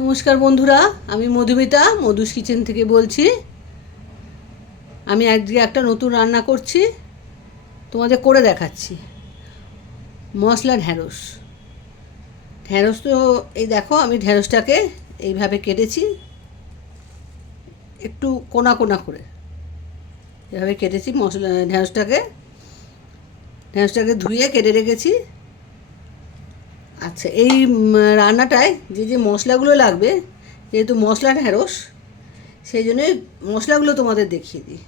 নমস্কার বন্ধুরা, আমি মধুমিতা মধুস কিচেন থেকে বলছি। আমি আজকে একটা নতুন রান্না করছি, তোমাদের করে দেখাচ্ছি। মশলা ঢ্যাঁড়স। ঢ্যাঁড়স তো এই দেখো, আমি ঢ্যাঁড়সটাকে এইভাবে কেটেছি, একটু কোনা কোনা করে এভাবে কেটেছি। মশলা ঢ্যাঁড়সটাকে ধুয়ে কেটে রেখেছি। আচ্ছা, এই রান্নাটায় যে যে মশলাগুলো লাগবে, যেহেতু মশলা ঢ্যাঁড়স, সেই জন্য মশলাগুলো তোমাদের দেখিয়ে দিই।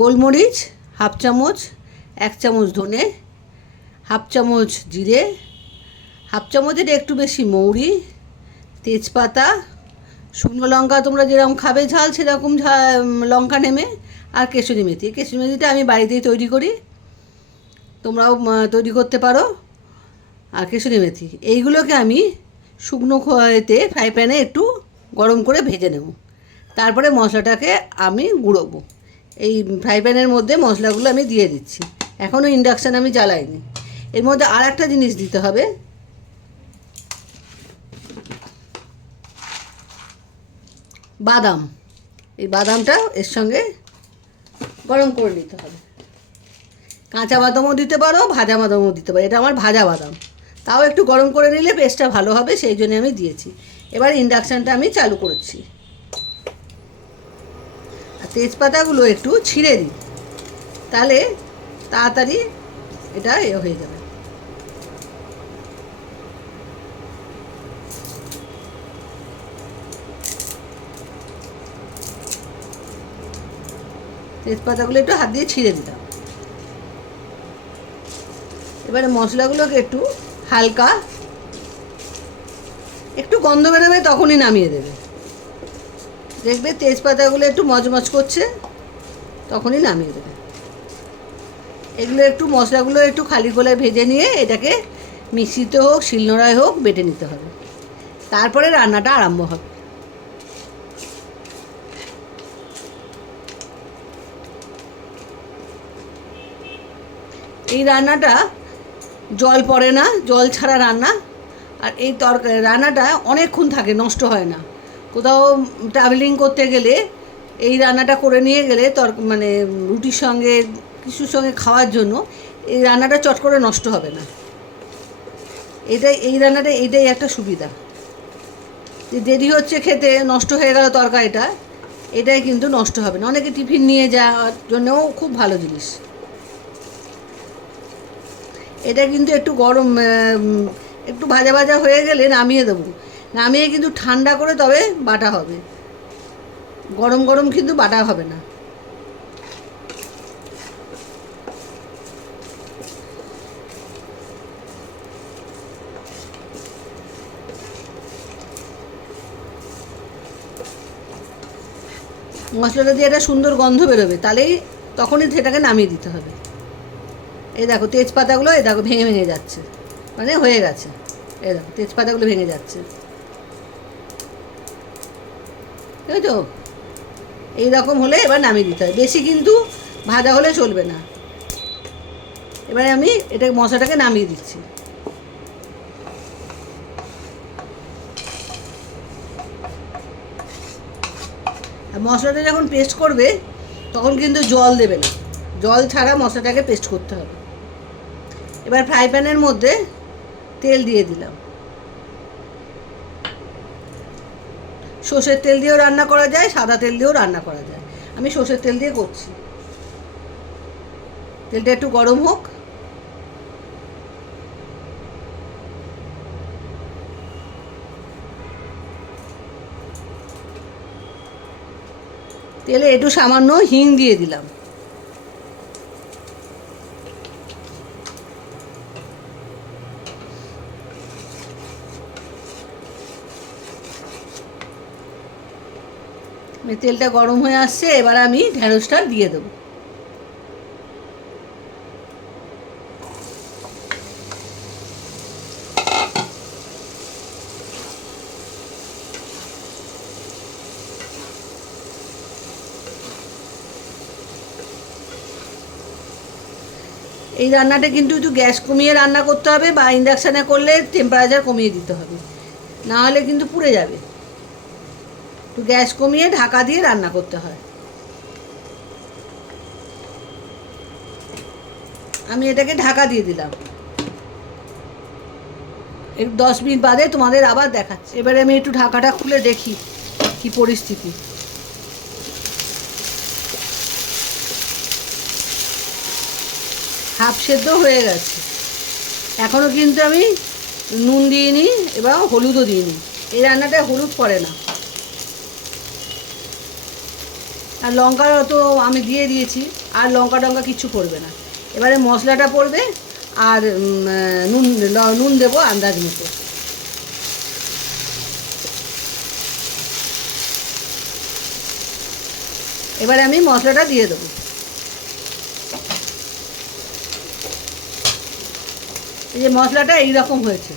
গোলমরিচ হাফ চামচ, 1 চামচ ধনে, হাফ চামচ জিরে, হাফ চামচের একটু বেশি মৌরি, তেজপাতা, শুকনো লঙ্কা তোমরা যেরকম খাবে ঝাল সেরকম লঙ্কা নেমে, আর কেশরি মেথি। কেশরি মেথিটা আমি বাড়িতেই তৈরি করি, তোমরাও তৈরি করতে পারো। আর কেশরি মেথি এইগুলোকে আমি শুকনো খোয়াতে ফ্রাই প্যানে একটু গরম করে ভেজে নেব। তারপরে মশলাটাকে আমি গুঁড়োবো। এই ফ্রাই প্যানের মধ্যে মশলাগুলো আমি দিয়ে দিচ্ছি। এখনও ইন্ডাকশান আমি জ্বালাইনি। এর মধ্যে আর একটা জিনিস দিতে হবে, বাদাম। এই বাদামটা এর সঙ্গে গরম করে নিতে হবে। কাঁচা বাদামও দিতে পারো, ভাজা বাদামও দিতে পারো। এটা আমার ভাজা বাদাম, তাও একটু গরম করে নিলে পেস্টটা ভালো হবে, সেই জন্য আমি দিয়েছি। এবার ইন্ডাকশানটা আমি চালু করেছি। আর তেজপাতাগুলো একটু ছিঁড়ে দিই, তাহলে তাড়াতাড়ি এটা হয়ে যাবে। তেজপাতাগুলো একটু হাত দিয়ে ছিঁড়ে দিলাম। এবারে মশলাগুলোকে একটু হালকা একটু গন্ধ বেরোবে, তখনই নামিয়ে দেবে। দেখবে তেজপাতাগুলো একটু মচমচ করছে, তখনই নামিয়ে দেবে। এগুলো একটু মশলাগুলো একটু খালি গোলায় ভেজে নিয়ে এটাকে মিক্সিতে হোক শিলনোড়ায় হোক বেটে নিতে হবে, তারপরে রান্নাটা আরম্ভ হবে। এই রান্নাটা জল পড়ে না, জল ছাড়া রান্না। আর এই রান্নাটা অনেকক্ষণ থাকে, নষ্ট হয় না। কোথাও ট্রাভেলিং করতে গেলে এই রান্নাটা করে নিয়ে গেলে মানে রুটির সঙ্গে কিছুর সঙ্গে খাওয়ার জন্য এই রান্নাটা চট করে নষ্ট হবে না। এই রান্নাটা এইটাই একটা সুবিধা, যে দেরি হচ্ছে খেতে, নষ্ট হয়ে গেল তরকারিটা, এটাই কিন্তু নষ্ট হবে না। অনেকে টিফিন নিয়ে যাওয়ার জন্যও খুব ভালো জিনিস। এটা কিন্তু একটু গরম, একটু ভাজা ভাজা হয়ে গেলে নামিয়ে দেবো। নামিয়ে কিন্তু ঠান্ডা করে তবে বাটা হবে, গরম গরম কিন্তু বাটা হবে না। মশলাটা দিয়ে একটা সুন্দর গন্ধ বেরোবে, তাহলেই তখনই সেটাকে নামিয়ে দিতে হবে। এই দেখো তেজপাতাগুলো, এই দেখো ভেঙে ভেঙে যাচ্ছে, মানে হয়ে গেছে। এই দেখো তেজপাতাগুলো ভেঙে যাচ্ছে, ঠিক আছে? এইরকম হলে এবার নামিয়ে দিতে হবে। বেশি কিন্তু ভাজা হলে চলবে না। এবারে আমি এটা মশলাটাকে নামিয়ে দিচ্ছি। আর মশলাটা যখন পেস্ট করবে তখন কিন্তু জল দেবে না, জল ছাড়া মশলাটাকে পেস্ট করতে হবে। এবার ফ্রাই প্যানের মধ্যে তেল দিয়ে দিলাম। সর্ষের তেল দিয়েও রান্না করা যায়, সাদা তেল দিয়েও রান্না করা যায়। আমি সর্ষের তেল দিয়ে করছি। তেলটা একটু গরম হোক। তেলে একটু সামান্য হিং দিয়ে দিলাম। তেলটা গরম হয়ে আসছে, এবার আমি ঢ্যাঁড়সটা দিয়ে দেবো। এই রান্নাটা কিন্তু একটু গ্যাস কমিয়ে রান্না করতে হবে, বা ইন্ডাকশানে করলে টেম্পারেচার কমিয়ে দিতে হবে। না হলে কিন্তু পুড়ে যাবে। একটু গ্যাস কমিয়ে ঢাকা দিয়ে রান্না করতে হয়। আমি এটাকে ঢাকা দিয়ে দিলাম। 10 মিনিট বাদে তোমাদের আবার দেখাচ্ছি। এবারে আমি একটু ঢাকাটা খুলে দেখি কি পরিস্থিতি। হাফ সেদ্ধ হয়ে গেছে। এখনও কিন্তু আমি নুন দিইনি এবং হলুদও দিইনি। এই রান্নাটায় হলুদ পড়ে না। আর লঙ্কা তো আমি দিয়ে দিয়েছি, আর লঙ্কা টঙ্কা কিচ্ছু পড়বে না। এবারে মশলাটা পড়বে আর নুন দেবো আন্দাজ মতো। এবারে আমি মশলাটা দিয়ে দেবো। এই যে মশলাটা এইরকম হয়েছে,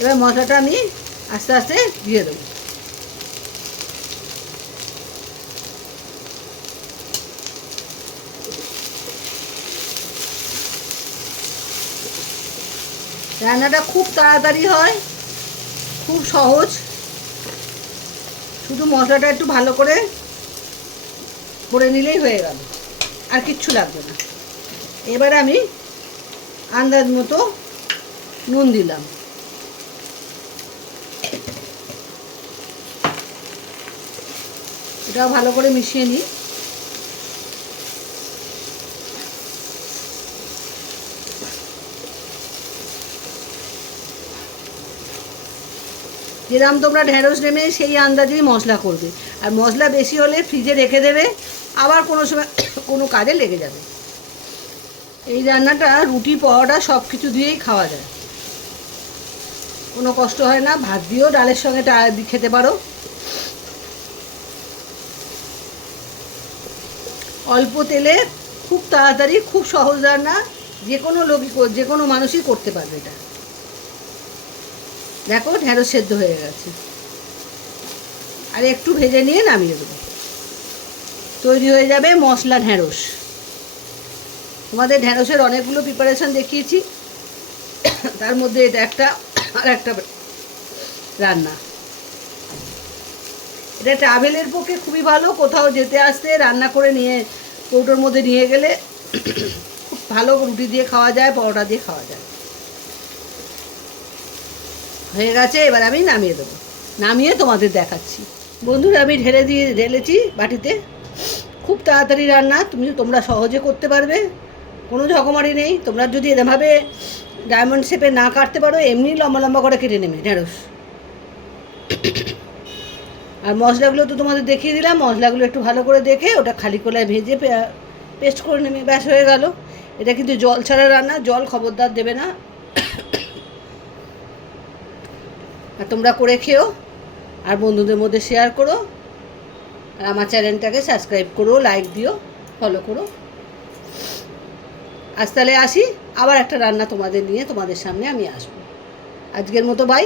এবার মশলাটা আমি আস্তে আস্তে দিয়ে দেবো। রান্নাটা খুব তাড়াতাড়ি হয়, খুব সহজ। শুধু মশলাটা একটু ভালো করে নিলেই হয়ে গেল, আর কিচ্ছু লাগবে না। এবার আমি আন্দাজ মতো নুন দিলাম। এটাও ভালো করে মিশিয়ে নিই। যেরকম তোমরা ঢেঁড়স নেবে সেই আন্দাজেই মশলা করবে। আর মশলা বেশি হলে ফ্রিজে রেখে দেবে, আবার কোনো সময় কোনো কাজে লেগে যাবে। এই রান্নাটা রুটি পরোটা সব কিছু দিয়েই খাওয়া যায়, কোনো কষ্ট হয় না। ভাত দিয়েও ডালের সঙ্গে খেতে পারো। অল্প তেলে খুব তাড়াতাড়ি, খুব সহজ রান্না, যে কোনো লোকই যে কোনো মানুষই করতে পারবে এটা। দেখো ঢেঁড়স সেদ্ধ হয়ে গেছে, আর একটু ভেজে নিয়ে নামিয়ে দেবো। তৈরি হয়ে যাবে মশলা ঢেঁড়স। তোমাদের ঢেঁড়সের অনেকগুলো প্রিপারেশন দেখিয়েছি, তার মধ্যে এটা একটা আর একটা রান্না। এটা ট্রাভেলের পক্ষে খুবই ভালো। কোথাও যেতে আসতে রান্না করে নিয়ে কৌটোর মধ্যে নিয়ে গেলে খুব ভালো রুটি দিয়ে খাওয়া যায়, পরোটা দিয়ে খাওয়া যায়। হয়ে গেছে, এবার আমি নামিয়ে দেবো। নামিয়ে তোমাদের দেখাচ্ছি। বন্ধুরা আমি ঢেলেছি বাটিতে। খুব তাড়াতাড়ি রান্না, তোমরা সহজে করতে পারবে, কোনো ঝকমারি নেই। তোমরা যদি এরমভাবে ডায়মন্ড শেপে না কাটতে পারো, এমনি লম্বা লম্বা করে কেটে নেবে ঢেঁড়স। আর মশলাগুলো তো তোমাদের দেখিয়ে দিলাম। মশলাগুলো একটু ভালো করে দেখে ওটা খালি কলায় ভেজে পেস্ট করে নেবে, ব্যাস হয়ে গেল। এটা কিন্তু জল ছাড়া রান্না, জল খবরদার দেবে না। আর তোমরা করে খেও, আর বন্ধুদের মধ্যে শেয়ার করো, আর আমার চ্যানেলটাকে সাবস্ক্রাইব করো, লাইক দিও, ফলো করো। আজ তাহলে আসি, আবার একটা রান্না তোমাদের নিয়ে তোমাদের সামনে আমি আসবো। আজকের মতো বাই।